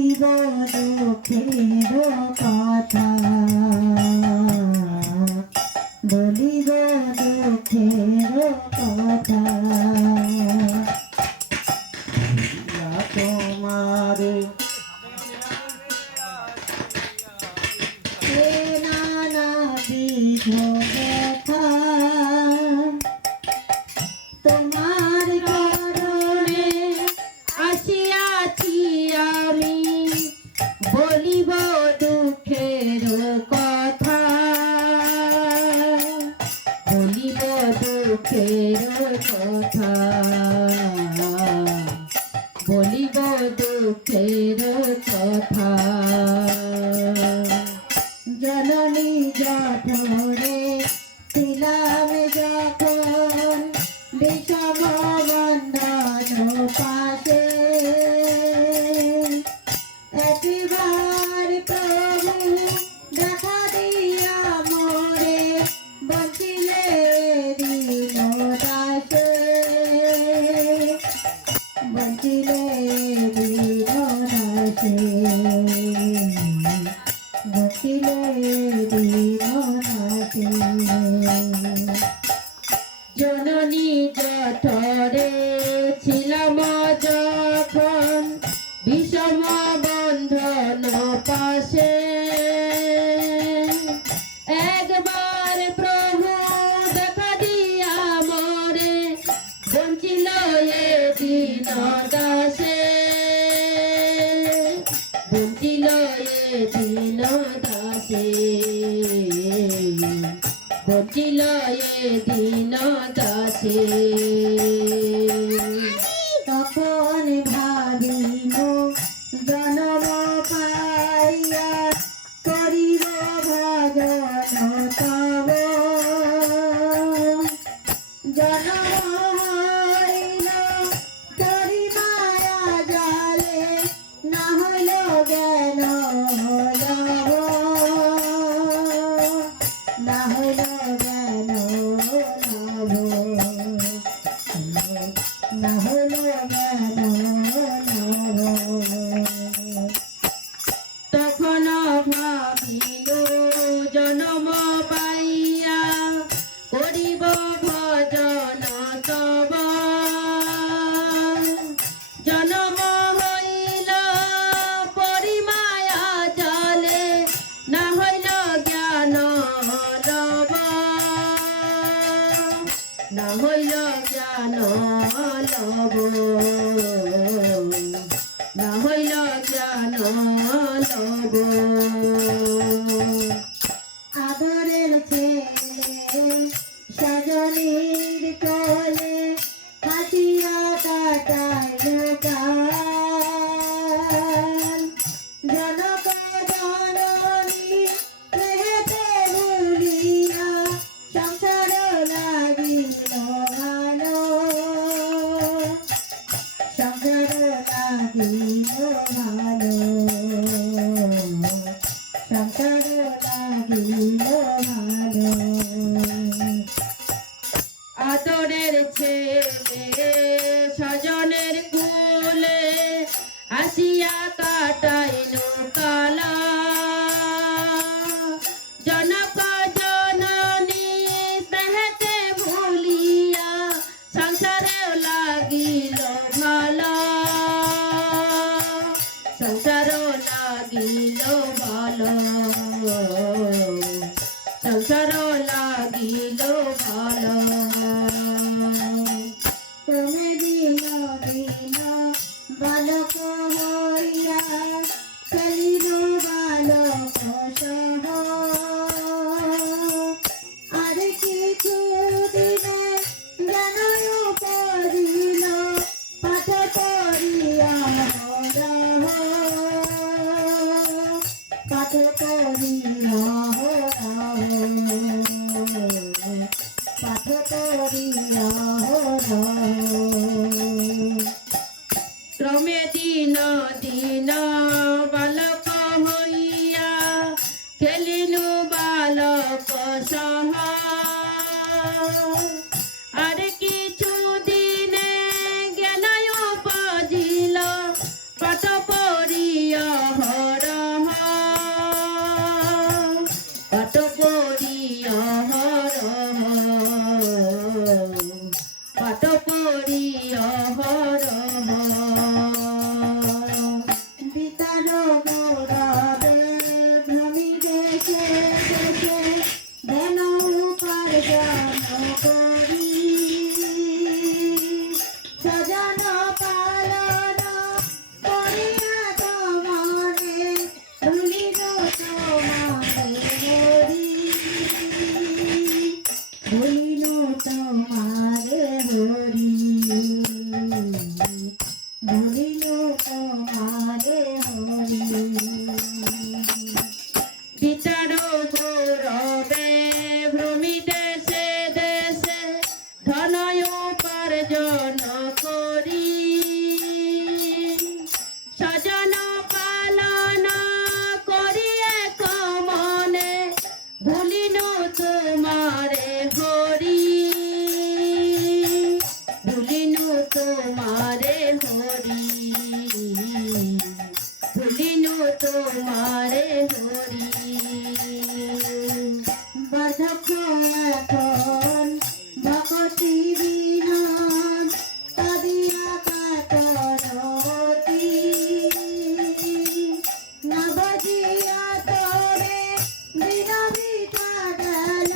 বলিব দুঃখের কথা, বলিব দুঃখের কথা। তোমার নানাবিধ ব্যথা, তোমার কারণে আসিয়াছি আমি, বলিব দুঃখের কথা, বলিব দুঃখের কথা, বলিব দুঃখের কথা। জননী জঠরে ছিলাম যখন, বিষম বন্ধন পাশে, একবার প্রভু দেখা দিয়া মোরে, বঞ্চিলে দিন দাসে, বঞ্চিলে দিন দাসে, বঞ্চিলে দিন দাসে। জননী জঠরে ছিলাম যখন, বিষম বন্ধন পাশে, একবার প্রভু দেখা দিয়া মোরে, বঞ্চিল এ দিন দাসে, বঞ্চিল এ দিন দাসে, বঞ্চিল এ দিন দাসে। তখন ভাবিব জনম পাইয়া, করিব ভজন তব, জনম হইল করি মায়া জালে, না হইল জ্ঞান লভ, না হইল জ্ঞান লভ, না হইল জ্ঞান লভ। তখন ভাবিল জনম পাইয়া, করিব ভজন তব, জনম হইল পরিমায়া জালে, না হইল জ্ঞান লভ, না হইল জ্ঞান লভ, না হইল জ্ঞান লভ। আদরের ছেলে সজনীর কোলে, হাসিয়া কাটাইল কাল, জনক জননী স্নেহেতে ভুলিয়া, সংসার লাগিল ভালো, সংসার লাগিল ভালো, সংসার লাগিল ভালো। আদরের ছেলে সজনের কুলে, আসিয়া কাটাইল কালা, জনক জননী স্নেহেতে ভুলিয়া, সংসারে লাগিল ভালো, সংসার লাগিল ভালো, সংসার লাগিল ভালো। তুমি দিন দিন বালক হইয়া, চলিল বালক সহ, আর কিছু দিনে জ্ঞান পড়িল, পাঠ করিয়া হরহ, পাঠ করিয়া হরহ। তোমারে হরি বার্ধক্য এখন ভকতি বিনোদ কাঁদিয়া কাতরতি না বাজিয়া তোরে বিনবিতা গেল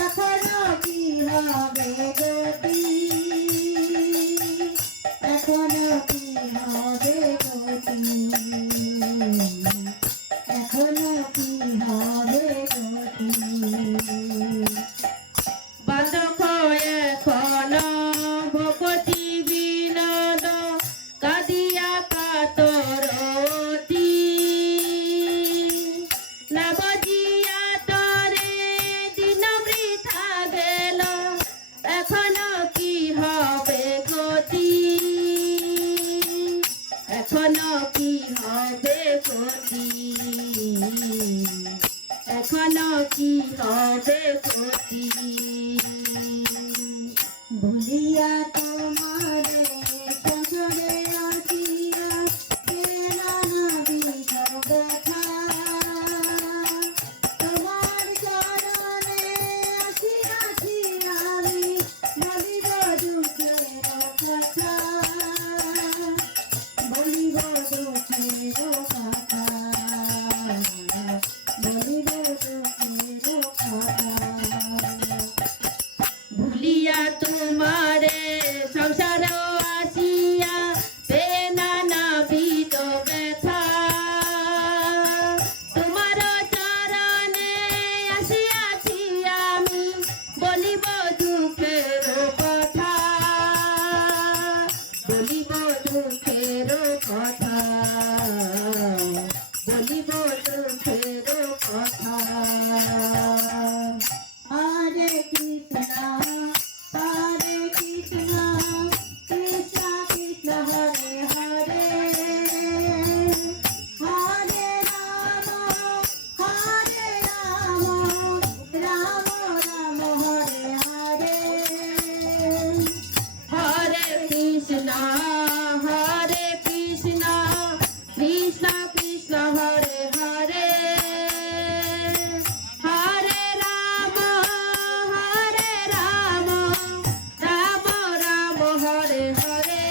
এখনো কি হবে গতি এখনো কি হবে গতি এখনো কি হবে গতি বাদক এখন ভকতি বিনোদ কাঁদিয়া কাতরতি না বাজিয়া তরে দিন বৃথা গেল এখনো কি হবে গতি এখনো কি হবে গতি এখনো কি হবে গতি ভুলিয়া তোমারে সংসারে আসিয়া নানাবিধ ব্যথা তোমার চরণে আসিয়াছি আমি বলিব দুঃখের কথা বলিব দুঃখের কথা বলিব দুঃখের কথা ভুলিয়া তোমারে সংসার আসিয়া নানাবিধ ব্যথা তোমার চরণে আসিয়াছি আমি বলিব দুঃখের কথা বলিব দুঃখের কথা বলিব দুঃখের কথা Hare Krishna, Hare Krishna, Krishna Krishna Hare Hare, Hare Rama, Hare Rama, Rama Rama Hare Hare. Hare Krishna, Hare Krishna, Krishna Krishna Hare Hare, Hare Rama, Hare Rama, Rama Rama Hare Hare.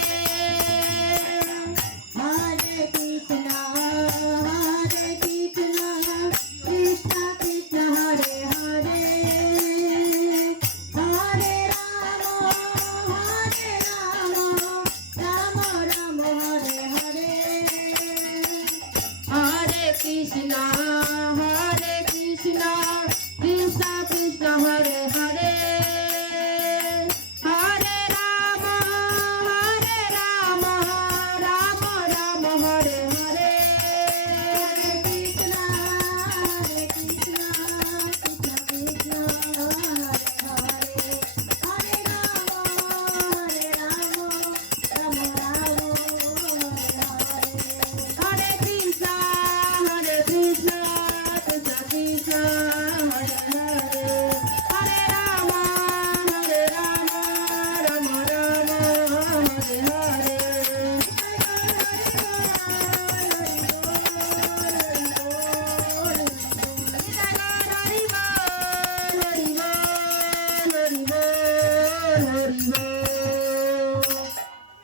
Hare Krishna, Hare Krishna, Krishna Krishna Hare Hare, Hare Rama, Hare Rama, Rama Rama Hare Hare. Hare Krishna,